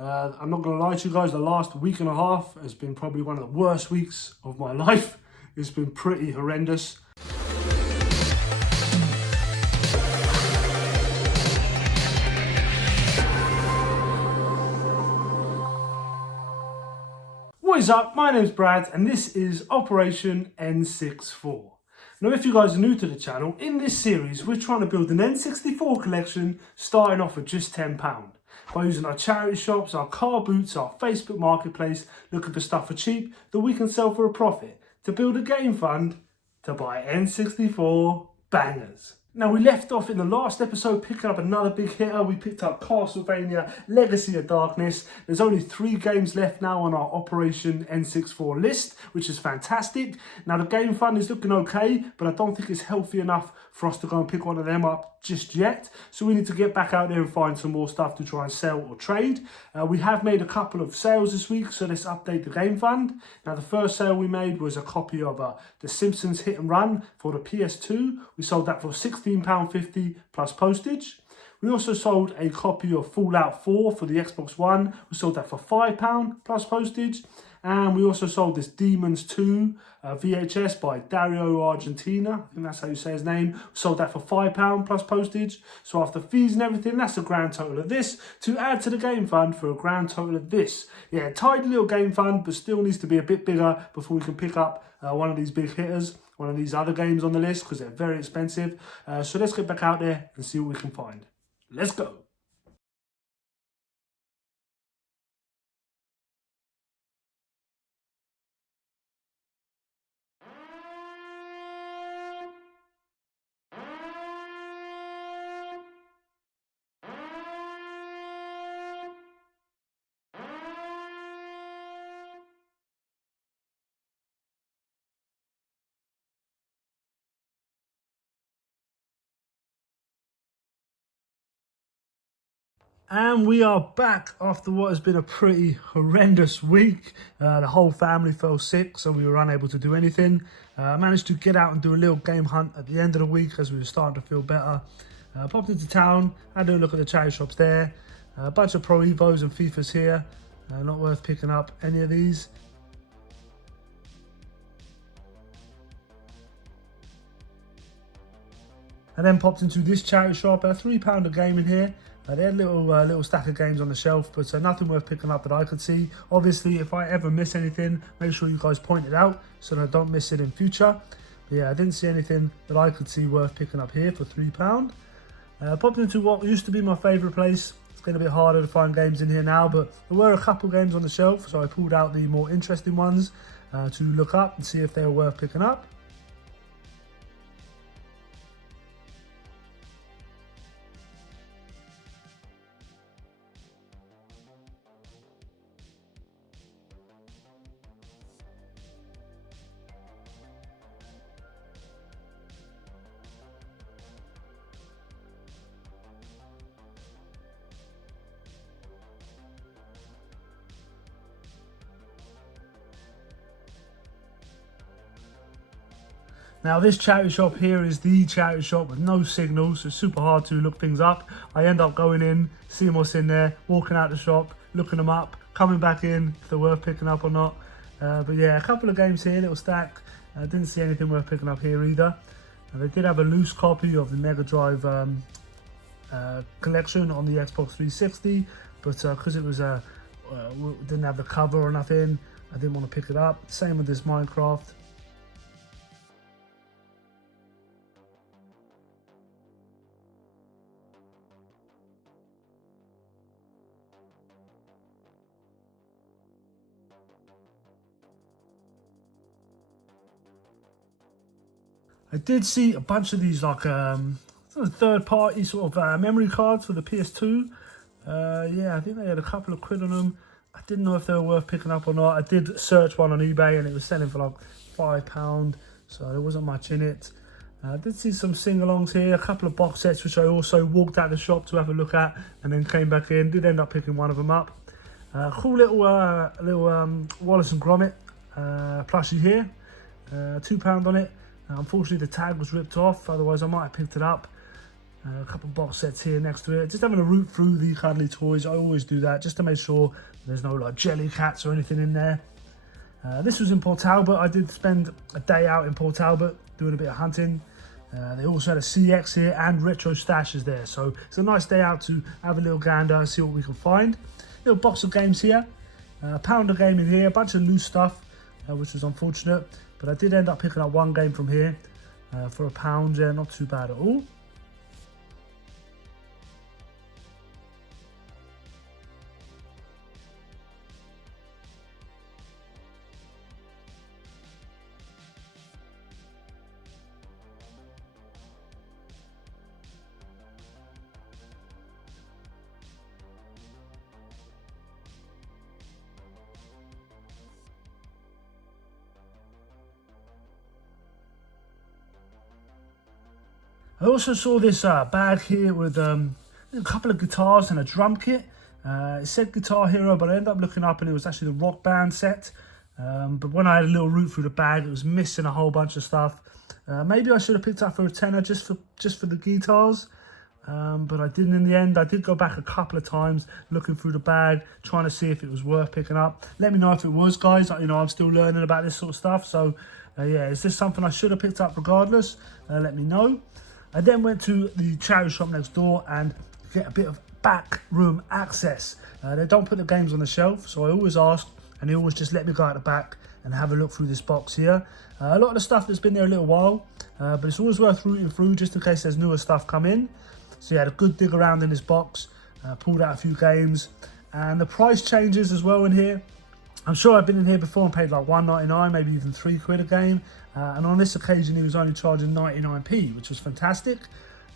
I'm not going to lie to you guys, the last week and a half has been probably one of the worst weeks of my life. It's been pretty horrendous. What is up? My name's Brad and this is Operation N64. Now, if you guys are new to the channel, in this series we're trying to build an N64 collection starting off at just £10. By using our charity shops, our car boots, our Facebook marketplace, looking for stuff for cheap that we can sell for a profit to build a game fund to buy N64 bangers. Now, we left off in the last episode picking up another big hitter. We picked up Castlevania Legacy of Darkness. There's only 3 games left now on our Operation N64 list, which is fantastic. Now, the game fund is looking okay, but I don't think it's healthy enough for us to go and pick one of them up just yet. So we need to get back out there and find some more stuff to try and sell or trade. We have made a couple of sales this week, so let's update the game fund. Now, the first sale we made was a copy of The Simpsons Hit and Run for the PS2. We sold that for £16.50 plus postage. We also sold a copy of Fallout 4 for the Xbox One. We sold that for £5 plus postage. And we also sold this Demons 2 VHS by Dario Argentina. I think that's how you say his name. We sold that for £5 plus postage. So after fees and everything, that's a grand total of this to add to the game fund for a grand total of this. Yeah, tidy little game fund, but still needs to be a bit bigger before we can pick up one of these big hitters, one of these other games on the list, because they're very expensive. So let's get back out there and see what we can find. Let's go. And we are back after what has been a pretty horrendous week. The whole family fell sick, so we were unable to do anything. I managed to get out and do a little game hunt at the end of the week as we were starting to feel better. Popped into town, had a look at the charity shops there. A bunch of Pro Evos and FIFAs here. Not worth picking up any of these. And then popped into this charity shop, a £3 a game in here. They had little stack of games on the shelf, but nothing worth picking up that I could see. Obviously, if I ever miss anything, make sure you guys point it out so that I don't miss it in future. But yeah, I didn't see anything that I could see worth picking up here for £3. Popped into what used to be my favourite place. It's getting a bit harder to find games in here now, but there were a couple games on the shelf, so I pulled out the more interesting ones to look up and see if they were worth picking up. Now, this charity shop here is the charity shop with no signal, so it's super hard to look things up. I end up going in, seeing what's in there, walking out the shop, looking them up, coming back in if they're worth picking up or not. But yeah, a couple of games here, little stack. Didn't see anything worth picking up here either. They did have a loose copy of the Mega Drive collection on the Xbox 360, but because it was didn't have the cover or nothing, I didn't want to pick it up. Same with this Minecraft. I did see a bunch of these like third-party sort of memory cards for the PS2. Yeah, I think they had a couple of quid on them. I didn't know if they were worth picking up or not. I did search one on eBay and it was selling for like £5, so there wasn't much in it. I did see some sing-alongs here, a couple of box sets which I also walked out the shop to have a look at and then came back in. Did end up picking one of them up. Cool little Wallace and Gromit plushie here, £2 on it. Unfortunately the tag was ripped off, otherwise I might have picked it up. A couple box sets here next to it. Just having a root through the cuddly toys. I always do that just to make sure there's no like jelly cats or anything in there. This was in Port Talbot. I did spend a day out in Port Talbot doing a bit of hunting. They also had a CX here and retro stashes there. So it's a nice day out to have a little gander and see what we can find. Little box of games here. A pounder game in here. A bunch of loose stuff, which was unfortunate. But I did end up picking up one game from here for £1. Yeah, not too bad at all. I also saw this bag here with a couple of guitars and a drum kit. It said Guitar Hero, but I ended up looking up and it was actually the Rock Band set. But when I had a little root through the bag, it was missing a whole bunch of stuff. Maybe I should have picked up for a tenner just for the guitars. But I didn't in the end. I did go back a couple of times looking through the bag, trying to see if it was worth picking up. Let me know if it was, guys. You know, I'm still learning about this sort of stuff. So yeah, is this something I should have picked up regardless? Let me know. I then went to the charity shop next door and get a bit of backroom access. They don't put the games on the shelf, so I always ask, and they always just let me go out the back and have a look through this box here. A lot of the stuff that's been there a little while, but it's always worth rooting through just in case there's newer stuff come in. So yeah, had a good dig around in this box, pulled out a few games, and the price changes as well in here. I'm sure I've been in here before and paid like £1.99, maybe even £3 a game. And on this occasion, he was only charging 99p, which was fantastic.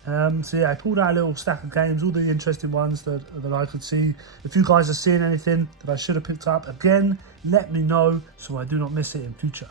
So yeah, I pulled out a little stack of games, all the interesting ones that I could see. If you guys are seeing anything that I should have picked up, again, let me know so I do not miss it in future.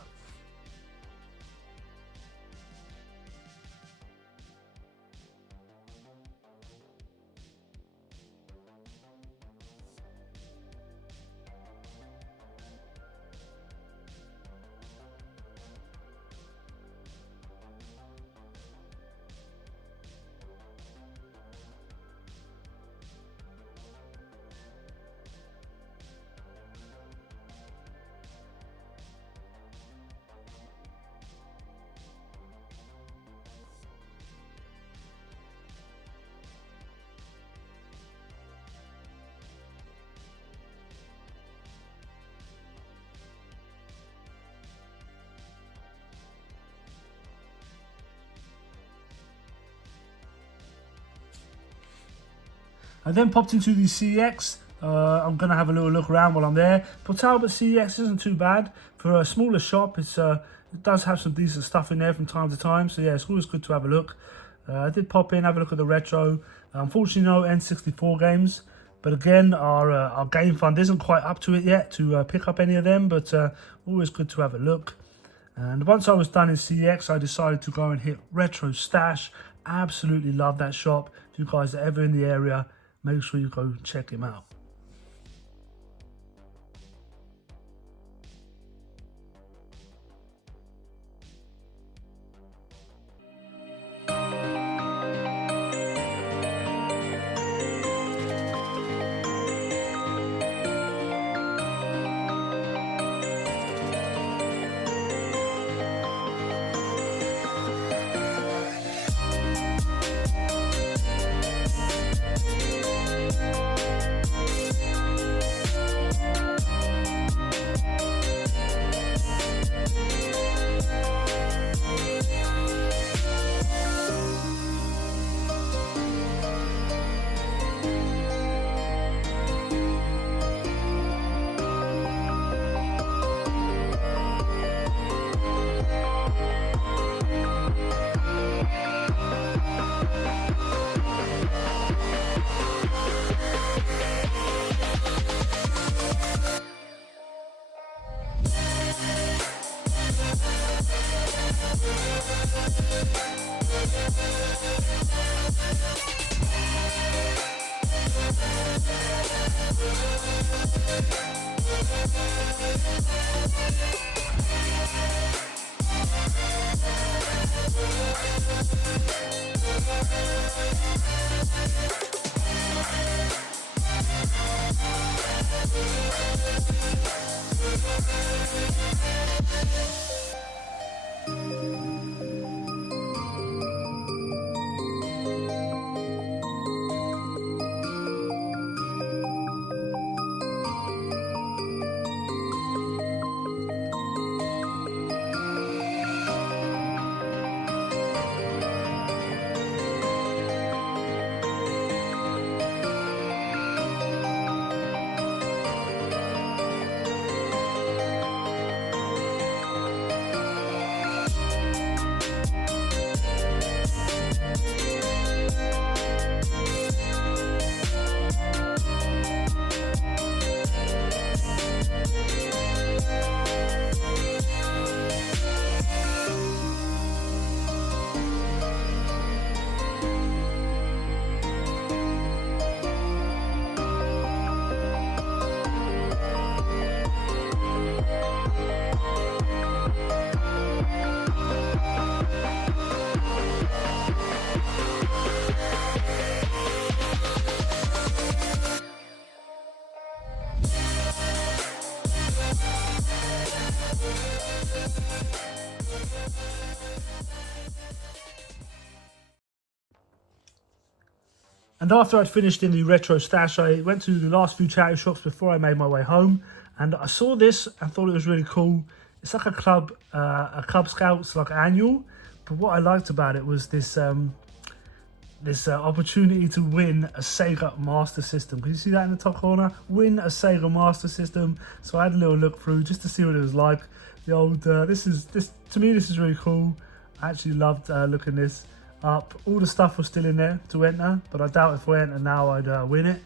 I then popped into the CX. I'm going to have a little look around while I'm there. Port Talbot CX isn't too bad. For a smaller shop, it does have some decent stuff in there from time to time. So yeah, it's always good to have a look. I did pop in, have a look at the retro. Unfortunately, no N64 games. But again, our game fund isn't quite up to it yet to pick up any of them. But always good to have a look. And once I was done in CX, I decided to go and hit Retro Stash. Absolutely love that shop. If you guys are ever in the area, make sure you go check him out. And after I'd finished in the retro stash, I went to the last few charity shops before I made my way home, and I saw this and thought it was really cool. It's like a Cub Scouts like annual, but what I liked about it was this opportunity to win a Sega Master System. Can you see that in the top corner? Win a Sega Master System. So I had a little look through just to see what it was like. The old to me this is really cool. I actually loved looking this up. All the stuff was still in there to enter, but I doubt if we enter now I'd win it.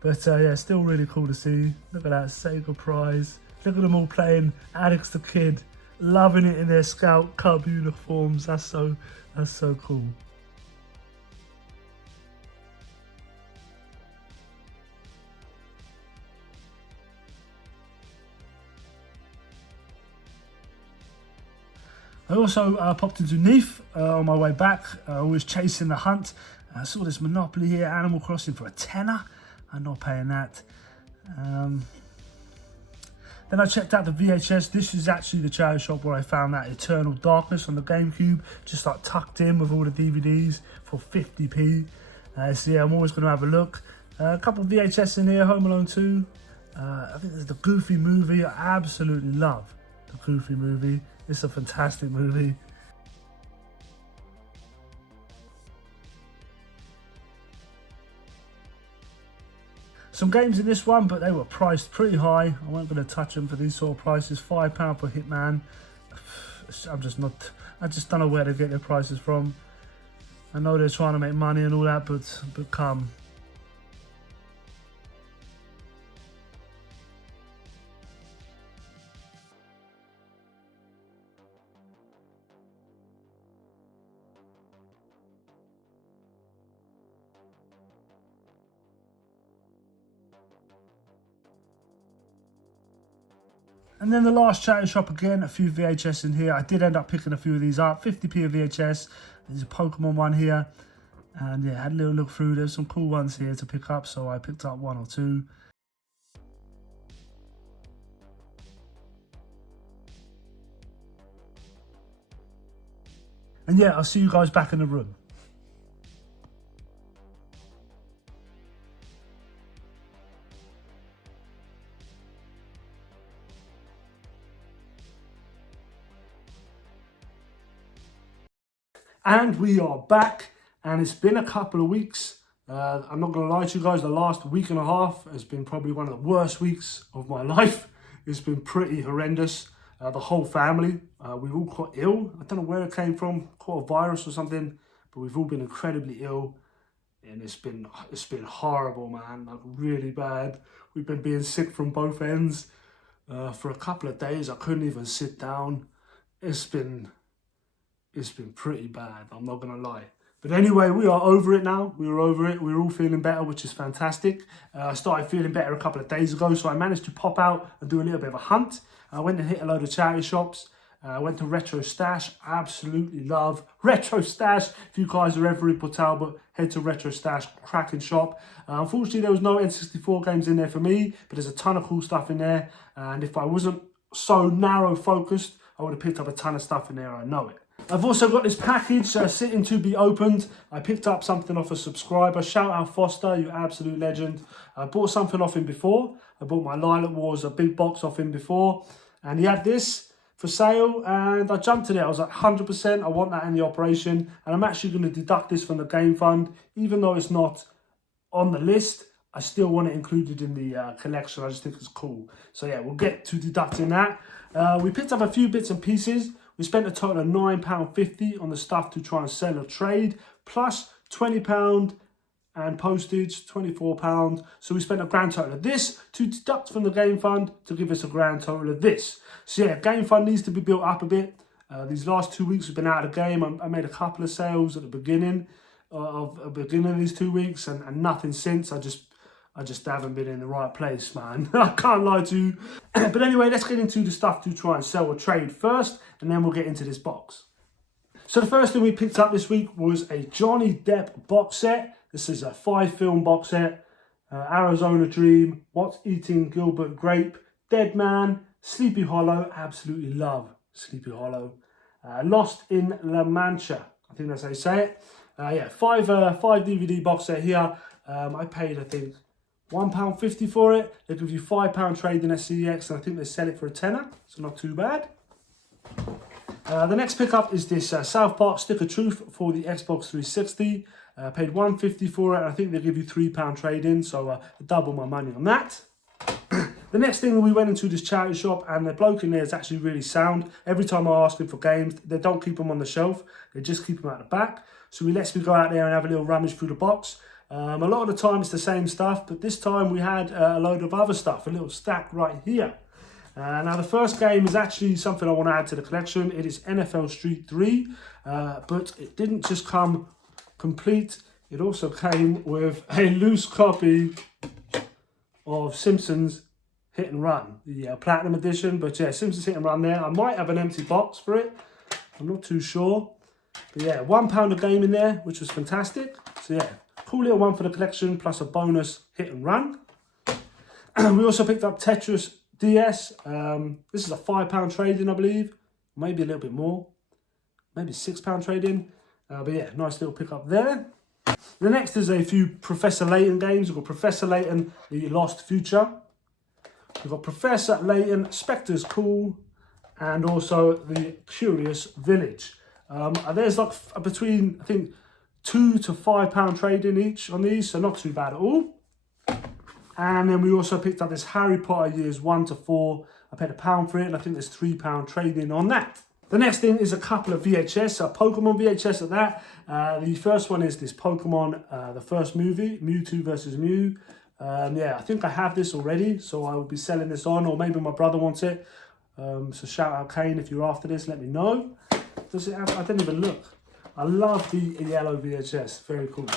But yeah, still really cool to see. Look at that Sega prize. Look at them all playing Alex the Kid, loving it in their Scout Cub uniforms. That's so cool. I also popped into Neath on my way back. I was chasing the hunt. I saw this Monopoly here, Animal Crossing for a tenner. I'm not paying that. Then I checked out the VHS. This is actually the charity shop where I found that Eternal Darkness on the GameCube, just like tucked in with all the DVDs for 50p. So yeah, I'm always going to have a look. A couple of VHS in here, Home Alone 2. I think there's the Goofy movie. I absolutely love the Goofy movie. It's a fantastic movie. Some games in this one, but they were priced pretty high. I wasn't going to touch them for these sort of prices. £5 for Hitman. I just don't know where to get their prices from. I know they're trying to make money and all that, but come. And then the last charity shop again, a few VHS in here. I did end up picking a few of these up. 50p a VHS. There's a Pokemon one here. And yeah, had a little look through. There's some cool ones here to pick up, so I picked up one or two. And yeah, I'll see you guys back in the room. And we are back, and it's been a couple of weeks. I'm not going to lie to you guys, the last week and a half has been probably one of the worst weeks of my life. It's been pretty horrendous. The whole family, we've all got ill. I don't know where it came from, caught a virus or something, but we've all been incredibly ill. And it's been horrible, man, like really bad. We've been being sick from both ends. For a couple of days, I couldn't even sit down. It's been pretty bad, I'm not gonna lie. But anyway, we are over it now. We're over it. We're all feeling better, which is fantastic. I started feeling better a couple of days ago, so I managed to pop out and do a little bit of a hunt. I went and hit a load of charity shops. Went to Retro Stash, absolutely love Retro Stash. If you guys are ever in Port Talbot, head to Retro Stash, cracking shop. Unfortunately, there was no N64 games in there for me, but there's a ton of cool stuff in there. And if I wasn't so narrow focused, I would have picked up a ton of stuff in there, I know it. I've also got this package sitting to be opened. I picked up something off a subscriber. Shout out Foster, you absolute legend. I bought something off him before. I bought my Lilac Wars, a big box off him before. And he had this for sale and I jumped at it. I was like 100%, I want that in the operation. And I'm actually going to deduct this from the game fund. Even though it's not on the list, I still want it included in the collection. I just think it's cool. So yeah, we'll get to deducting that. We picked up a few bits and pieces. We spent a total of £9.50 on the stuff to try and sell or trade, plus £20 and postage, £24. So we spent a grand total of this to deduct from the game fund to give us a grand total of this. So yeah, game fund needs to be built up a bit. These last 2 weeks we've been out of the game. I made a couple of sales at the beginning of these 2 weeks and nothing since. I just haven't been in the right place, man. I can't lie to you. But anyway, let's get into the stuff to try and sell or trade first, and then we'll get into this box. So the first thing we picked up this week was a Johnny Depp box set. This is a 5-film box set. Arizona Dream, What's Eating Gilbert Grape, Dead Man, Sleepy Hollow, absolutely love Sleepy Hollow. Lost in La Mancha, I think that's how you say it. Yeah, five DVD box set here. I paid, I think, £1.50 for it. They give you £5 trading at CEX, and I think they sell it for a tenner, so not too bad. The next pickup is this South Park Stick of Truth for the Xbox 360. Paid £1.50 for it, and I think they give you £3 trade-in, so double my money on that. The next thing, we went into this charity shop, and the bloke in there is actually really sound. Every time I ask him for games, they don't keep them on the shelf, they just keep them at the back. So he lets me go out there and have a little rummage through the box. A lot of the time it's the same stuff, but this time we had a load of other stuff, a little stack right here. Now the first game is actually something I want to add to the collection. It is NFL Street 3, but it didn't just come complete. It also came with a loose copy of Simpsons Hit and Run, the Platinum Edition. But yeah, Simpsons Hit and Run there. I might have an empty box for it. I'm not too sure. But yeah, £1 a game in there, which was fantastic. So yeah, cool little one for the collection, plus a bonus Hit and Run. We also picked up Tetris DS. This is a £5 trade-in, I believe. Maybe a little bit more. Maybe £6 trade-in. But yeah, nice little pickup there. The next is a few Professor Layton games. We've got Professor Layton, The Lost Future. We've got Professor Layton, Spectre's Cool. And also The Curious Village. There's like between, I think, £2 to £5 trade-in each on these, so not too bad at all. And then we also picked up this Harry Potter years 1 to 4. I paid £1 for it, and I think there's £3 trade-in on that. The next thing is a couple of VHS, a Pokemon VHS at that. The first one is this Pokemon, the first movie, Mewtwo versus Mew. Yeah, I think I have this already, so I will be selling this on, or maybe my brother wants it. So shout out Kane, if you're after this, let me know. Does it have, I didn't even look. I love the yellow VHS, very cool.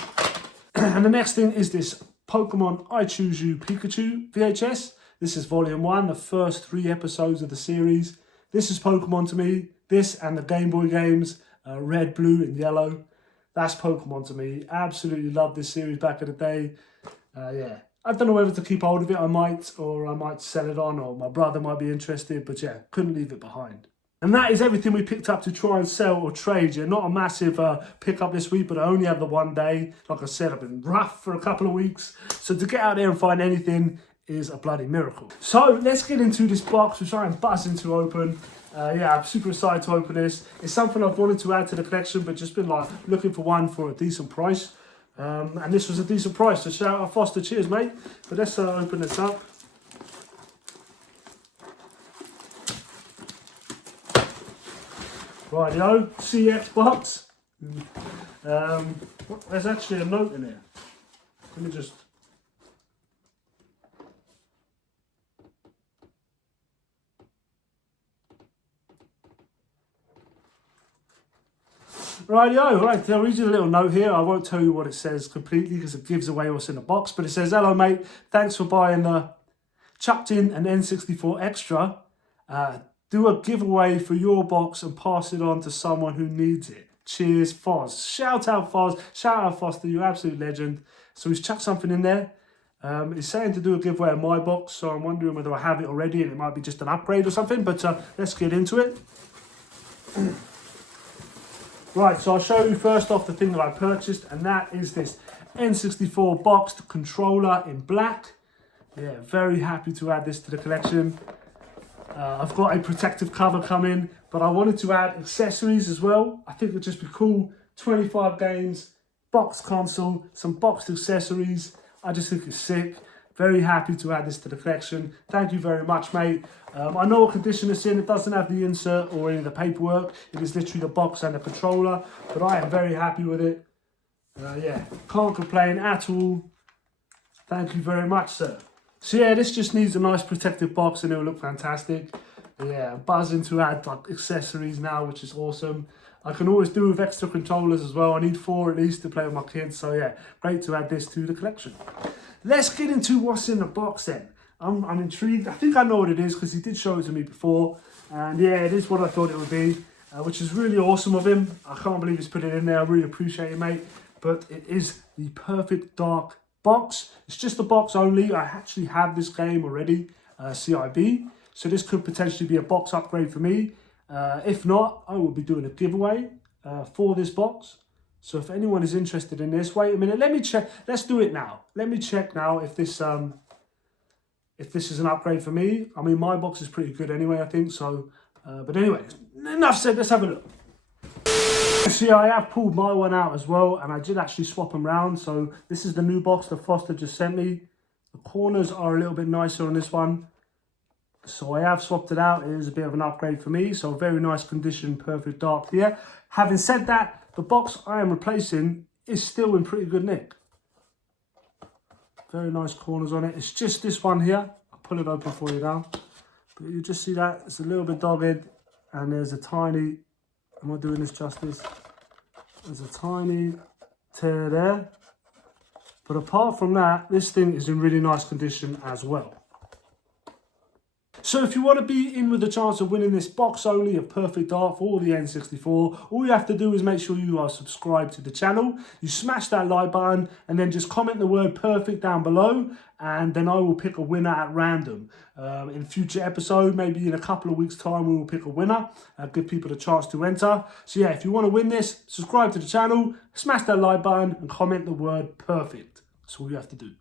And the next thing is this Pokemon I Choose You Pikachu VHS. This is volume 1, the first 3 episodes of the series. This is Pokemon to me. This and the Game Boy games, red, blue and yellow. That's Pokemon to me. Absolutely loved this series back in the day. Yeah, I don't know whether to keep hold of it. I might sell it on, or my brother might be interested. But yeah, couldn't leave it behind. And that is everything we picked up to try and sell or trade. Yeah, not a massive pickup this week, but I only had the one day. Like I said, I've been rough for a couple of weeks. So to get out there and find anything is a bloody miracle. So let's get into this box. We're trying to buzz into open. Yeah, I'm super excited to open this. It's something I've wanted to add to the collection, but just been like looking for one for a decent price. And this was a decent price. So shout out Foster, cheers, mate. But let's open this up. Rightio, CX box. There's actually a note in here. Let me just. Rightio, right, I'll read you a little note here. I won't tell you what it says completely because it gives away what's in the box, but it says, hello mate, thanks for buying the chucked in an N64 extra. do a giveaway for your box and pass it on to someone who needs it. Cheers, Foz. Shout out Foz. Shout out Foster, you absolute legend. So he's chucked something in there. He's saying to do a giveaway of my box, so I'm wondering whether I have it already and it might be just an upgrade or something, but let's get into it. Right, so I'll show you first off the thing that I purchased, and that is this N64 boxed controller in black. Yeah, very happy to add this to the collection. I've got a protective cover coming, but I wanted to add accessories as well. I think it'd just be cool. 25 games, boxed console, some boxed accessories. I just think it's sick. Very happy to add this to the collection. Thank you very much, mate. I know what condition it's in. It doesn't have the insert or any of the paperwork. It is literally the box and the controller, but I am very happy with it. Yeah, can't complain at all. Thank you very much, sir. So yeah, this just needs a nice protective box and it will look fantastic. Yeah, I'm buzzing to add like accessories now, which is awesome. I can always do with extra controllers as well. I need 4 at least to play with my kids. So yeah, great to add this to the collection. Let's get into what's in the box then. I'm intrigued. I think I know what it is because he did show it to me before. And yeah, it is what I thought it would be, which is really awesome of him. I can't believe he's put it in there. I really appreciate it, mate. But it is the Perfect Dark box. It's just a box only. I actually have this game already, CIB. So this could potentially be a box upgrade for me. If not, I will be doing a giveaway for this box. So if anyone is interested in this, wait a minute, let me check. Let's do it now. Let me check now if this is an upgrade for me. I mean, my box is pretty good anyway, I think. So, but anyway, enough said. Let's have a look. See, I have pulled my one out as well, and I did actually swap them round. So this is the new box that Foster just sent me. The corners are a little bit nicer on this one. So I have swapped it out. It is a bit of an upgrade for me. So very nice condition, Perfect Dark here. Having said that, the box I am replacing is still in pretty good nick. Very nice corners on it. It's just this one here. I'll pull it open for you now. But you just see that it's a little bit dogged, and there's a tiny, am I doing this justice? There's a tiny tear there. But apart from that, this thing is in really nice condition as well. So if you want to be in with a chance of winning this box only of Perfect Dark for the N64, all you have to do is make sure you are subscribed to the channel. You smash that like button and then just comment the word perfect down below, and then I will pick a winner at random. In a future episode, maybe in a couple of weeks time, we will pick a winner, give people a chance to enter. So yeah, if you want to win this, subscribe to the channel, smash that like button and comment the word perfect. That's all you have to do.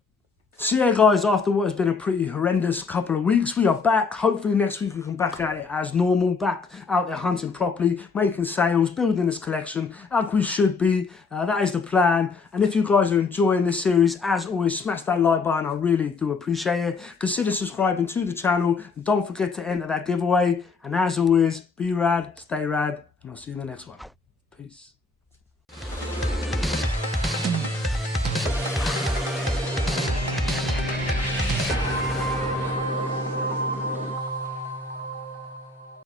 So yeah guys, after what has been a pretty horrendous couple of weeks, we are back. Hopefully next week we can back at it as normal, back out there hunting properly, making sales, building this collection like we should be. That is the plan. And if you guys are enjoying this series, as always, smash that like button. I really do appreciate it. Consider subscribing to the channel and don't forget to enter that giveaway. And as always, be rad, stay rad, and I'll see you in the next one. Peace.